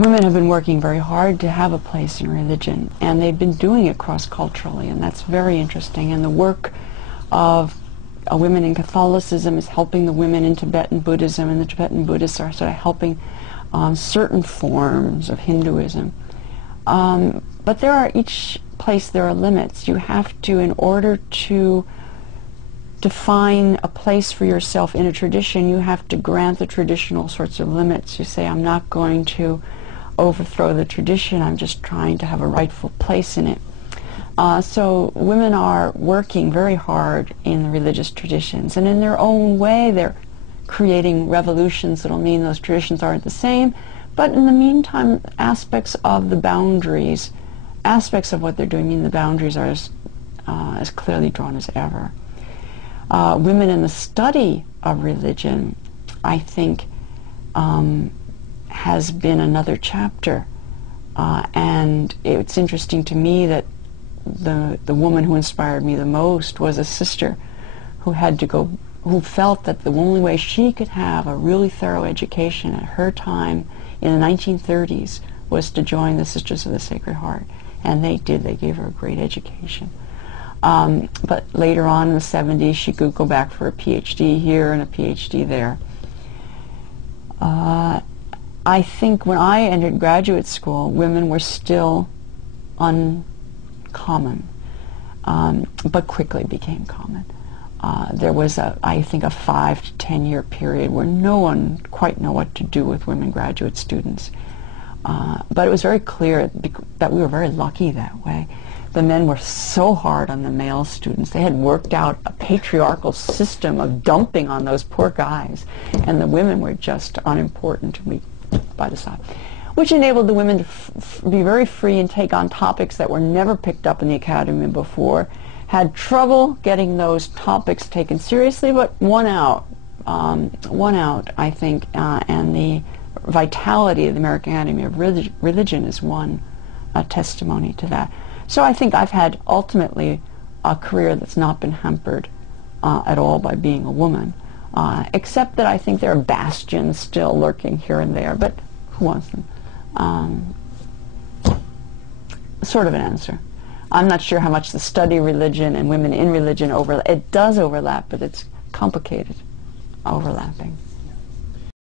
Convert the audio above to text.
women have been working very hard to have a place in religion, and they've been doing it cross-culturally, and that's very interesting. And the work of women in Catholicism is helping the women in Tibetan Buddhism, and the Tibetan Buddhists are sort of helping certain forms of Hinduism. But there are, each place there are limits. You have to, in order to define a place for yourself in a tradition, you have to grant the traditional sorts of limits. You say, I'm not going to overthrow the tradition, I'm just trying to have a rightful place in it. So women are working very hard in the religious traditions, and in their own way they're creating revolutions that'll mean those traditions aren't the same, but in the meantime aspects of the boundaries, aspects of what they're doing mean the boundaries are as clearly drawn as ever. Women in the study of religion, I think, has been another chapter, and it's interesting to me that the woman who inspired me the most was a sister who had to go, who felt that the only way she could have a really thorough education at her time in the 1930s was to join the Sisters of the Sacred Heart, and they did. They gave her a great education. But later on in the 70s, she could go back for a PhD here and a PhD there. I think when I entered graduate school, women were still uncommon, but quickly became common. There was, I think, a 5 to 10 year period where no one quite knew what to do with women graduate students. But it was very clear that we were very lucky that way. The men were so hard on the male students. They had worked out a patriarchal system of dumping on those poor guys, and the women were just unimportant to be by the side, which enabled the women to be very free and take on topics that were never picked up in the academy before, had trouble getting those topics taken seriously, but won out, I think, and the vitality of the American Academy of Religion is one testimony to that. So I think I've had ultimately a career that's not been hampered at all by being a woman, except that I think there are bastions still lurking here and there, but who wants them? Sort of an answer. I'm not sure how much the study of religion and women in religion overlap. It does overlap, but it's complicated overlapping.